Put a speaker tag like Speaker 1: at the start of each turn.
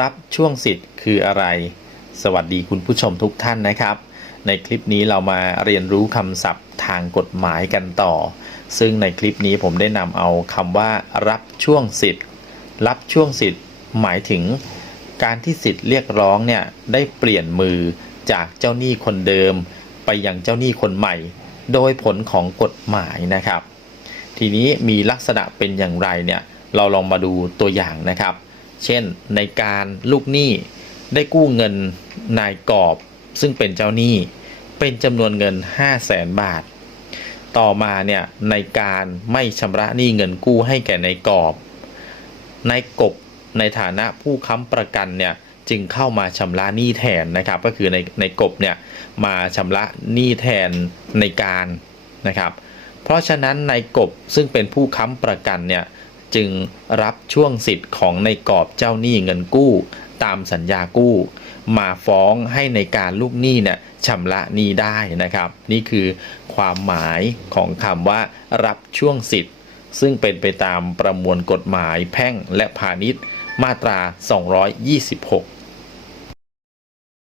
Speaker 1: รับช่วงสิทธิ์คืออะไร สวัสดีคุณผู้ชมทุกท่านนะครับ ในคลิปนี้เรามาเรียนรู้คำศัพท์ทางกฎหมายกันต่อ ซึ่งในคลิปนี้ผมได้นำเอาคำว่า รับช่วงสิทธิ์ รับช่วงสิทธิ์ หมายถึง การที่สิทธิ์เรียกร้องเนี่ยได้เปลี่ยนมือจากเจ้าหนี้คนเดิม ไปยังเจ้าหนี้คนใหม่ โดยผลของกฎหมายนะครับ ทีนี้มีลักษณะเป็นอย่างไรเนี่ยเราลองมาดูตัวอย่างนะครับ เช่นในการลูกหนี้ได้กู้เงินนายกอบ ซึ่งเป็นเจ้าหนี้เป็นจำนวนเงิน 5 0 0แสนบาท ต่อมาเนี่ยในการไม่ชำระหนี้เงินกู้ให้แก่นายกอบนายกบในฐานะผู้ค้ำประกันเนี่ยจึงเข้ามาชำระหนี้แทนนะครับ ก็คือในในกบเนี่ยมาชำระหนี้แทนในการนะครับ เพราะฉะนั้นนายกบซึ่งเป็นผู้ค้ำประกันเนี่ย จึงรับช่วงสิทธิ์ของในกอบเจ้าหนี้เงินกู้ ตามสัญญากู้ มาฟ้องให้ในการลูกหนี้เนี่ยชำระหนี้ได้นะครับ นี่คือความหมายของคำว่า รับช่วงสิทธิ์ ซึ่งเป็นไปตามประมวลกฎหมายแพ่งและพาณิชย์มาตรา 226